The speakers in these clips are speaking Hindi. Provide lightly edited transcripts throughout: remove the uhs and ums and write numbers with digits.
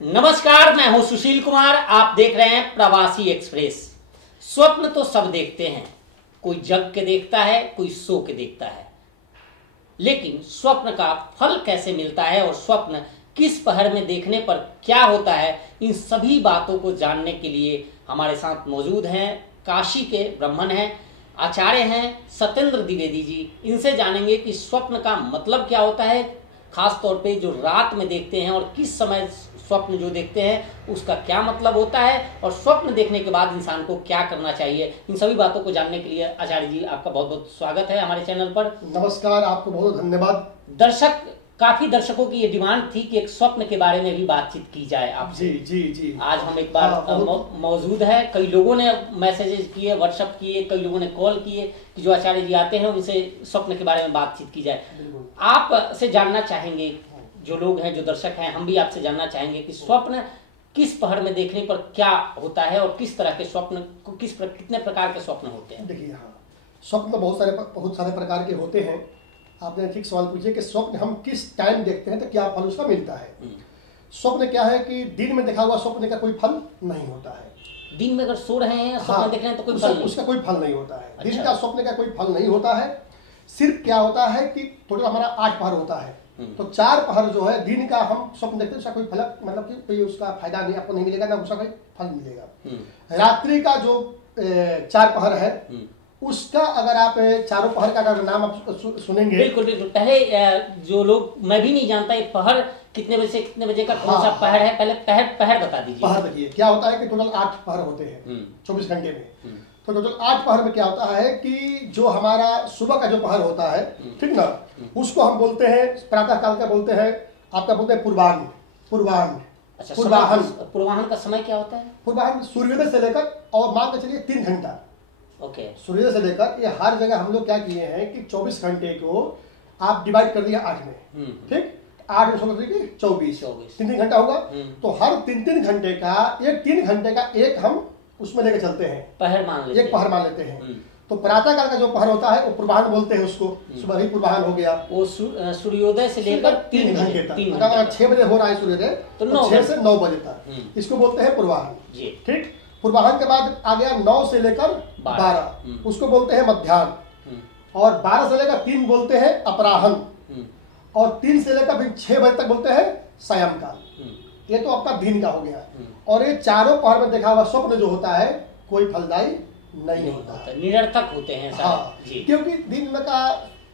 नमस्कार, मैं हूं सुशील कुमार। आप देख रहे हैं प्रवासी एक्सप्रेस। स्वप्न तो सब देखते हैं, कोई जग के देखता है, कोई सो के देखता है, लेकिन स्वप्न का फल कैसे मिलता है और स्वप्न किस पहर में देखने पर क्या होता है, इन सभी बातों को जानने के लिए हमारे साथ मौजूद हैं काशी के ब्राह्मण हैं, आचार्य हैं सत्येंद्र द्विवेदी जी। इनसे जानेंगे कि स्वप्न का मतलब क्या होता है, खास तौर पे जो रात में देखते हैं और किस समय स्वप्न जो देखते हैं उसका क्या मतलब होता है और स्वप्न देखने के बाद इंसान को क्या करना चाहिए। इन सभी बातों को जानने के लिए आचार्य जी आपका बहुत बहुत स्वागत है हमारे चैनल पर। नमस्कार, आपको बहुत धन्यवाद। काफी दर्शकों की ये डिमांड थी कि एक स्वप्न के बारे में भी बातचीत की जाए आपसे। जी जी जी, आज हम एक बार मौजूद है। कई लोगों ने मैसेजेस किए, व्हाट्सएप किए, कई लोगों ने कॉल किए कि जो आचार्य जी आते हैं उनसे स्वप्न के बारे में बातचीत की जाए। आप से जानना चाहेंगे, जो लोग हैं, जो दर्शक हैं, हम भी आपसे जानना चाहेंगे कि स्वप्न किस पहर में देखने पर क्या होता है और किस तरह के स्वप्न, कितने प्रकार के स्वप्न होते हैं। देखिए, हाँ, स्वप्न बहुत सारे प्रकार के होते हैं। आपने ठीक सवाल पूछे कि स्वप्न हम किस टाइम देखते हैं तो क्या फल उसका मिलता है। स्वप्न क्या है कि दिन में देखा हुआ स्वप्न का कोई फल नहीं होता है। दिन में अगर सो रहे हैं, स्वप्न देख रहे हैं तो कोई फल नहीं, उसका कोई फल नहीं होता है। अच्छा। दिन का स्वप्न का कोई फल नहीं होता है। सिर्फ क्या होता है कि टोटल हमारा 8 पहर होता है, तो 4 पहर जो है दिन का हम स्वप्न देखते हैं, उसका कोई फल मतलब कि कोई उसका फायदा नहीं आपको नहीं मिलेगा, ना उसका कोई फल मिलेगा। रात्रि का जो 4 पहर है उसका अगर आप चारों पहर का अगर नाम आप सुनेंगे। बिल्कुल बिल्कुल। पहले जो लोग, मैं भी नहीं जानता ये पहर कितने बजे से कितने बजे का कौन सा पहर है, पहले पहर बता दीजिए। पहर देखिए क्या होता है कि टोटल 8 पहर होते हैं 24 घंटे में। तो टोटल 8 पहर में क्या होता है कि जो हमारा सुबह का जो पहर होता है, ठीक ना, उसको हम बोलते हैं प्रातः काल का बोलते हैं, आपका बोलते हैं पूर्वाह्न। अच्छा, पूर्वाह्न का समय क्या होता है? पूर्वाह्न सूर्योदय से लेकर और मान के चलिए 3 घंटा। ओके। सूर्योदय से लेकर ये हर जगह हम लोग क्या किए हैं कि 24 घंटे को आप डिवाइड कर दिया 8 में, ठीक। 8 में 24 3 घंटा होगा। तो हर 3 घंटे का एक 3 घंटे का एक हम उसमें लेके चलते हैं, पहर मान लेते हैं। एक पहर मान लेते हैं। तो प्रातः काल का जो पहर होता है वो पूर्वाह्न बोलते हैं उसको। सुबह ही पूर्वाह्न हो गया, वो सूर्योदय से लेकर 3 घंटे तक। अगर 6 बजे हो रहा है सूर्योदय तो 6 से 9 बजे तक इसको बोलते हैं पूर्वाह्न, ठीक। पूर्वाह्न के बाद आ गया 9 से लेकर 12, उसको बोलते हैं मध्याह्न। और 12 से लेकर 3 बोलते हैं अपराह्न। और 3 से लेकर फिर 6 बजे तक बोलते हैं सायंकाल। ये तो आपका दिन का हो गया। और ये चारों पहर में देखा हुआ स्वप्न जो होता है कोई फलदायी नहीं होता, निरर्थक होते हैं। हाँ, क्योंकि दिन में का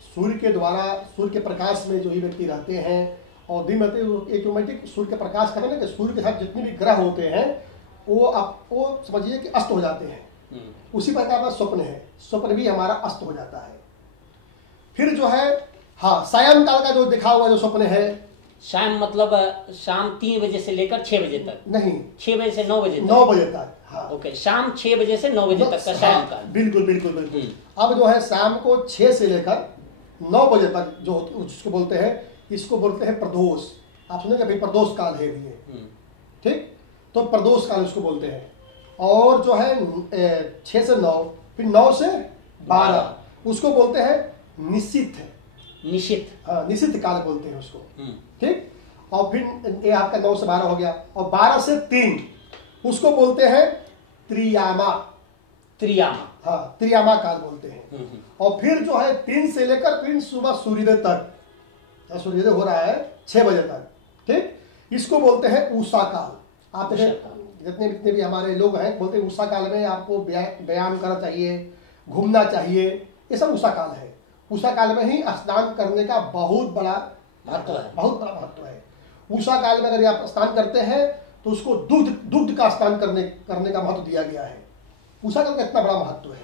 सूर्य के द्वारा, सूर्य के प्रकाश में जो ही व्यक्ति रहते हैं, और दिन में ऑटोमेटिक सूर्य के प्रकाश का ना कि सूर्य के साथ जितने भी ग्रह होते हैं वो समझिए कि अस्त हो जाते हैं। उसी प्रकार का स्वप्न है, स्वप्न भी हमारा अस्त हो जाता है। फिर जो है, हाँ, सायंकाल का जो दिखा हुआ जो स्वप्न है, शाम मतलब शाम 3 बजे से लेकर 6 बजे तक नहीं, 6 बजे से 9 बजे तक। 9 बजे तक, हाँ। ओके, शाम 6 बजे से 9 बजे तक का सायंकाल। बिल्कुल बिल्कुल बिल्कुल। अब जो है शाम को 6 से लेकर 9 बजे तक जो जिसको बोलते हैं, इसको बोलते हैं प्रदोष। आप सुनेंगे भाई प्रदोष काल है ये, ठीक। तो प्रदोष काल उसको बोलते हैं। और जो है 6 से 9, फिर 9 से 12 उसको बोलते हैं निशित, हाँ, निशित काल बोलते हैं उसको, ठीक। और फिर ये आपका 9 से 12 हो गया। और 12 से 3 उसको बोलते हैं त्रियामा, हाँ, त्रियामा काल बोलते हैं। और फिर जो है 3 से लेकर फिर सुबह सूर्योदय तक, सूर्योदय हो रहा है 6 बजे तक, ठीक, इसको बोलते हैं उषा काल। आप जितने भी हमारे लोग हैं बोलते हैं उषा काल में आपको व्यायाम करना चाहिए, घूमना चाहिए, ये सब उषा काल है। उषा काल में ही स्नान करने का बहुत बड़ा महत्व है। उषा काल में अगर आप स्नान करते हैं तो उसको दुग्ध का स्नान करने का महत्व दिया गया है। उषा काल का इतना बड़ा महत्व है,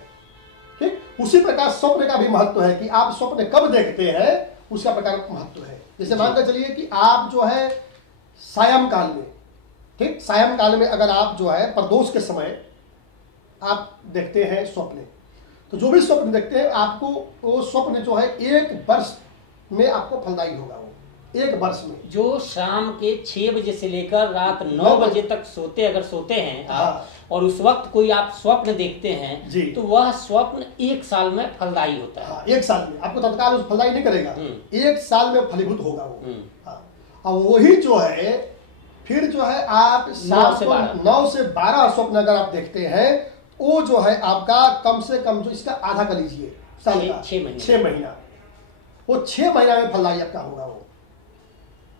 ठीक। उसी प्रकार स्वप्न का भी महत्व है कि आप स्वप्न कब देखते हैं, उसका प्रकार महत्व है। जैसे मानकर चलिए कि आप जो है सायंकाल में, ठीक, सायंकाल में अगर आप जो है प्रदोष के समय आप देखते हैं स्वप्न, तो जो भी स्वप्न देखते हैं आपको वो स्वप्न जो है 1 वर्ष में आपको फलदायी होगा। वो 1 वर्ष में, जो शाम के 6 बजे से लेकर रात 9 बजे तक अगर सोते हैं आप, हाँ, और उस वक्त कोई आप स्वप्न देखते हैं जी, तो वह स्वप्न 1 साल में फलदायी होता है। हाँ, 1 साल में आपको तत्काल उस फलदायी नहीं करेगा, 1 साल में फलीभूत होगा वो। हाँ, अब वही जो है फिर जो है आप 9 से 12 स्वप्न अगर आप देखते हैं, वो जो है आपका कम से कम जो इसका आधा कर लीजिए साल का 6 महीना, वो 6 महीना में फलदायी आपका होगा वो।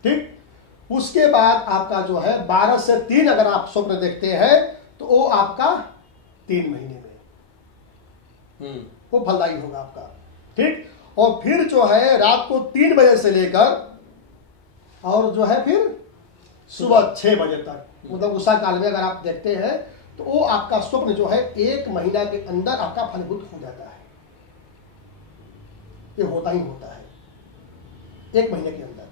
ठीक। उसके बाद आपका जो है 12 से 3 अगर आप स्वप्न देखते हैं तो वो आपका 3 महीने में वो फलदायी होगा आपका। ठीक। और फिर जो है रात को 3 बजे से लेकर और जो है फिर सुबह 6 बजे तक, मतलब उषा काल में अगर आप देखते हैं तो वो आपका स्वप्न जो है 1 महीना के अंदर आपका फलीभूत हो जाता है। ये होता ही होता है 1 महीने के अंदर।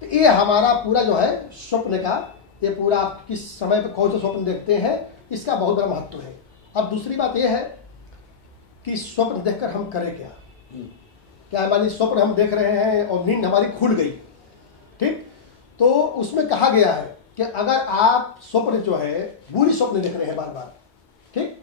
तो ये हमारा पूरा जो है स्वप्न का, ये पूरा आप किस समय पे कौन सा स्वप्न देखते हैं, इसका बहुत बड़ा महत्व है। अब दूसरी बात यह है कि स्वप्न देखकर हम करें क्या। क्या मान लीजिए स्वप्न हम देख रहे हैं और नींद हमारी खुल गई, ठीक, तो उसमें कहा गया है कि अगर आप स्वप्न जो है बुरी स्वप्न देख रहे हैं बार बार, ठीक,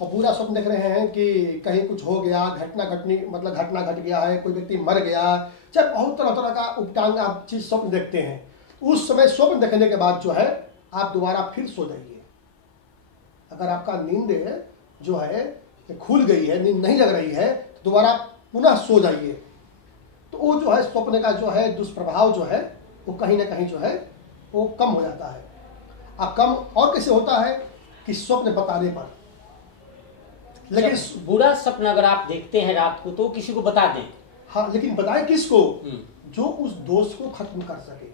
और पूरा स्वप्न देख रहे हैं कि कहीं कुछ हो गया, घटना घट गया है, कोई व्यक्ति मर गया, चाहे बहुत तरह तरह का उपटांग आप चीज स्वप्न देखते हैं, उस समय स्वप्न देखने के बाद जो है आप दोबारा फिर सो जाइए। अगर आपका नींद जो है खुल गई है, नींद नहीं लग रही है, तो दोबारा पुनः सो जाइए। तो वो जो है स्वप्न का जो है दुष्प्रभाव जो है वो कहीं ना कहीं जो है वो कम हो जाता है। अब कम और कैसे होता है कि स्वप्न बताने पर, लेकिन बुरा स्वप्न अगर आप देखते हैं रात को तो किसी को बता दें। हाँ, लेकिन बताएं किसको? जो उस दोष को खत्म कर सके।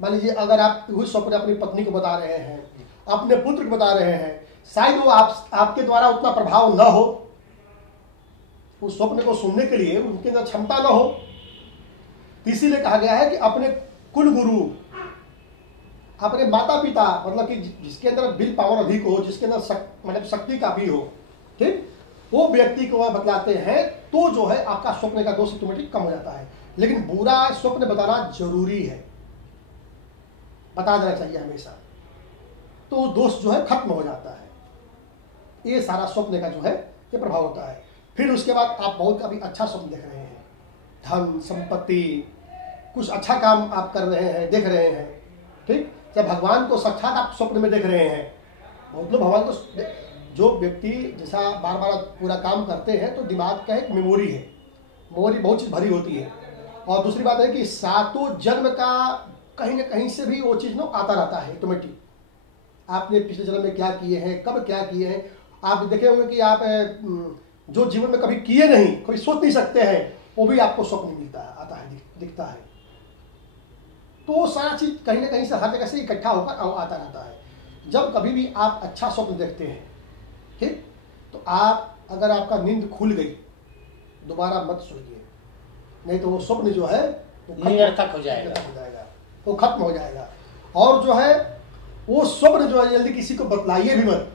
मान लीजिए अगर आप वही स्वप्न अपनी पत्नी को बता रहे हैं, अपने पुत्र को बता रहे हैं, शायद वो आपके द्वारा उतना प्रभाव न हो, उस स्वप्न को सुनने के लिए उनके अंदर क्षमता न हो, इसीलिए कहा गया है कि अपने कुल गुरु, अपने माता पिता, मतलब कि जिसके अंदर विल पावर अधिक हो, जिसके अंदर मतलब शक्ति काफी हो, ठीक, वो व्यक्ति को वह बतलाते हैं तो जो है आपका स्वप्न का दोष ऑटोमेटिक कम हो जाता है। लेकिन बुरा स्वप्न बताना जरूरी है, बता देना चाहिए हमेशा, तो वो दोष जो है खत्म हो जाता है। ये सारा स्वप्न का जो है ये प्रभाव होता है। फिर उसके बाद आप बहुत अभी अच्छा स्वप्न देख रहे हैं, धन संपत्ति, कुछ अच्छा काम आप कर रहे हैं, देख रहे हैं, ठीक, जब भगवान को साक्षात आप स्वप्न में देख रहे हैं। बहुत लोग भगवान को, जो व्यक्ति जैसा बार बार पूरा काम करते हैं तो दिमाग का एक मेमोरी है, मेमोरी बहुत चीज भरी होती है। और दूसरी बात है कि 7 जन्म का कहीं ना कहीं से भी वो चीज ना आता रहता है ऑटोमेटिक। आपने पिछले जन्म में क्या किए हैं, कब क्या किए हैं, आप देखे होंगे कि आप जो जीवन में कभी किए नहीं, कभी सोच नहीं सकते हैं, वो भी आपको स्वप्न मिलता है, आता है, दिखता है। तो सारा चीज कहीं ना कहीं से हर जगह से इकट्ठा होकर आता रहता है। जब कभी भी आप अच्छा स्वप्न देखते हैं, ठीक, तो आप, अगर आपका नींद खुल गई, दोबारा मत सोइए, नहीं तो वो स्वप्न जो है निरर्थक हो जाएगा, वो खत्म हो जाएगा। और जो है वो स्वप्न जो है जल्दी किसी को बतलाइए भी मत,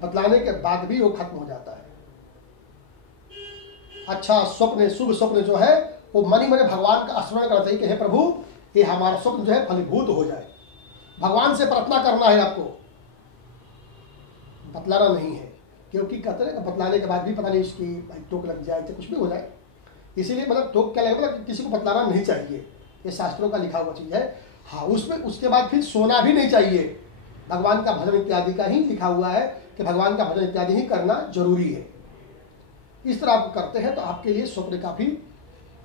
बतलाने के बाद भी वो खत्म हो जाता है। अच्छा स्वप्न, शुभ स्वप्न जो है वो मन ही मन भगवान का स्मरण करना चाहिए कि हे प्रभु, ये हमारा स्वप्न जो है फलीभूत हो जाए। भगवान से प्रार्थना करना है आपको, बतलाना नहीं है, क्योंकि कहते हैं बतलाने के बाद भी पता नहीं इसकी टोक लग जाए तो कुछ भी हो जाए। इसीलिए मतलब टोक क्या लगेगा, मतलब किसी को बतलाना नहीं चाहिए, ये शास्त्रों का लिखा हुआ चीज है। हाँ, उसमें उसके बाद फिर सोना भी नहीं चाहिए। भगवान का भजन इत्यादि का ही लिखा हुआ है कि भगवान का भजन इत्यादि ही करना जरूरी है। इस तरह आप करते हैं तो आपके लिए स्वप्न काफी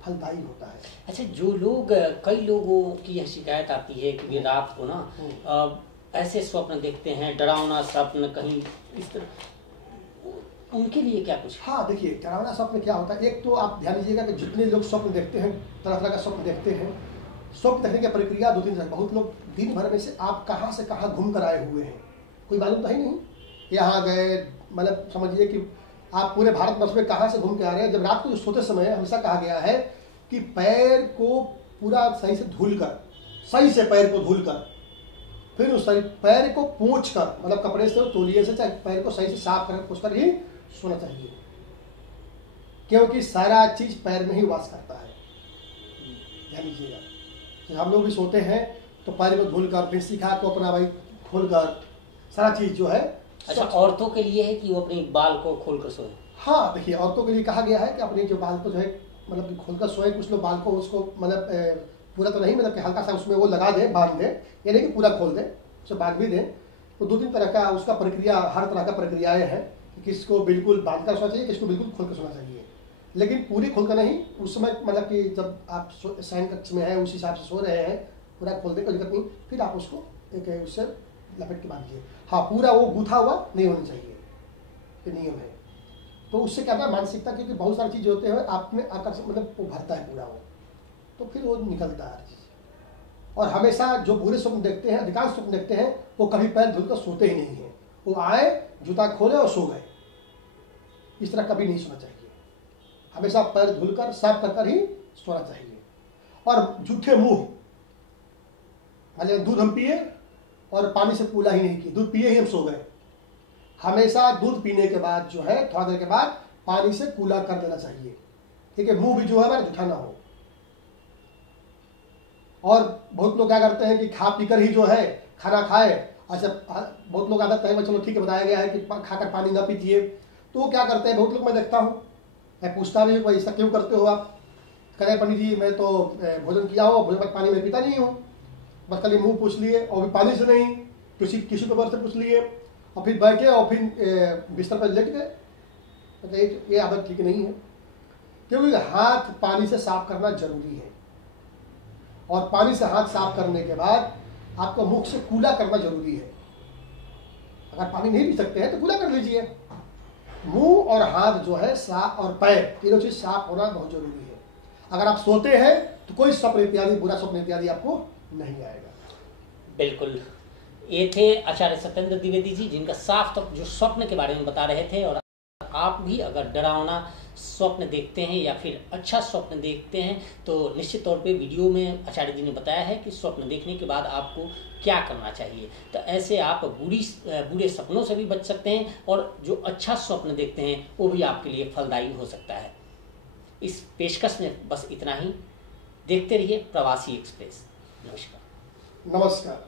फलदायी होता है। अच्छा, जो लोग, कई लोगों की यह शिकायत आती है कि रात को ना ऐसे स्वप्न देखते हैं, डरावना स्वप्न कहीं इस तरह, उनके लिए क्या कुछ? हाँ देखिए, डरावना स्वप्न क्या होता है, एक तो आप ध्यान दीजिएगा कि जितने लोग स्वप्न देखते हैं, तरह तरह का स्वप्न देखते हैं, स्वप्न देखने की प्रक्रिया 2-3 तरह। बहुत लोग दिन भर में से आप कहाँ से कहाँ घूम कर आए हुए हैं, कोई मालूम तो ही नहीं, यहाँ गए, मतलब समझिए कि आप पूरे भारतवर्ष में कहाँ से घूम के आ रहे हैं। जब रात को सोते समय हमेशा कहा गया है कि पैर को पूरा सही से धुलकर, सही से पैर को धुलकर, फिर उस पैर को पोंछ कर, मतलब कपड़े से, तौलिए से, चाहे पैर को सही से साफ कर पोंछ कर ही सोना चाहिए, क्योंकि सारा चीज पैर में ही वास करता है। ध्यान दीजिएगा, जब हम लोग भी सोते हैं तो पैर को धुलकर, फिर सिखा को अपना भाई खोलकर, सारा चीज जो है। अच्छा, औरतों के लिए है कि वो अपने बाल को खोलकर सोए? हाँ देखिए, औरतों के लिए कहा गया है कि अपने जो बाल को जो है मतलब खोलकर सोए। कुछ लोग बाल को उसको मतलब पूरा तो नहीं, मतलब कि हल्का सा उसमें वो लगा दे, बांध दे, ये नहीं कि पूरा खोल दे, उसे बांध भी दें। तो 2-3 तरह का उसका प्रक्रिया, हर तरह का प्रक्रियाएँ हैं कि किसको बिल्कुल बांध कर सोना चाहिए, किसको बिल्कुल खोल कर सोना चाहिए। लेकिन पूरी खोल कर नहीं, उस समय मतलब कि जब आप शयन कक्ष में हैं उस हिसाब से सो रहे हैं, पूरा खोल दें, कोई दिक्कत नहीं, फिर आप उसको एक उससे लपेट के बांधिए। हाँ, पूरा वो गूथा हुआ नहीं होना चाहिए, ये नियम है। तो उससे क्या होता है, मानसिकता, क्योंकि बहुत सारी चीज़ें होते हैं आप में आकर्षण, मतलब वो भरता है पूरा वो, तो फिर वो निकलता है हर चीज़। और हमेशा जो बुरे स्वप्न देखते हैं, अधिकांश स्वप्न देखते हैं, वो कभी पैर धुलकर सोते ही नहीं हैं। वो आए, जूता खोले और सो गए, इस तरह कभी नहीं सोना चाहिए। हमेशा पैर धुलकर साफ कर ही सोना चाहिए। और झूठे मुंह, मतलब दूध हम पिए और पानी से कूला ही नहीं किए, दूध पिए ही हम सो गए। हमेशा दूध पीने के बाद जो है थोड़ा देर के बाद पानी से कूला कर देना चाहिए, ठीक है। मुंह भी जो है हमारा जूठा ना हो। और बहुत लोग क्या करते हैं कि खा पीकर ही जो है खाना खाए, अच्छा बहुत लोग आदत है, चलो ठीक है, बताया गया है कि खाकर पानी ना पीजिए, तो वो क्या करते हैं, बहुत लोग मैं देखता हूँ, मैं पूछता भी हूँ ऐसा क्यों करते हो आप, कह पंडित जी मैं तो भोजन किया हो, भोजन में पानी में पीता नहीं हूँ, बस खाली मुँह पूछ लिए और भी पानी से नहीं, किसी पेपर से पूछ लिए और फिर बैठे और फिर बिस्तर पर लेट गए। ये आदत ठीक नहीं है, क्योंकि हाथ पानी से साफ करना जरूरी है। और पानी से हाथ साफ करने के बाद आपको मुख से कूला करना जरूरी है। अगर पानी नहीं पी सकते हैं तो कूला कर लीजिए। मुंह और हाथ जो है साफ, और पैर, तीनों चीज साफ होना बहुत जरूरी है। अगर आप सोते हैं तो कोई स्वप्न इत्यादि, बुरा स्वप्न इत्यादि आपको नहीं आएगा। बिल्कुल, ये थे आचार्य सत्येंद्र द्विवेदी जी, जिनका साफ तो जो स्वप्न के बारे में बता रहे थे। और आप भी अगर डरावना स्वप्न देखते हैं या फिर अच्छा स्वप्न देखते हैं तो निश्चित तौर पे वीडियो में आचार्य जी ने बताया है कि स्वप्न देखने के बाद आपको क्या करना चाहिए। तो ऐसे आप बुरे सपनों से भी बच सकते हैं और जो अच्छा स्वप्न देखते हैं वो भी आपके लिए फलदायी हो सकता है। इस पेशकश में बस इतना ही। देखते रहिए प्रवासी एक्सप्रेस। नमस्कार। नमस्कार।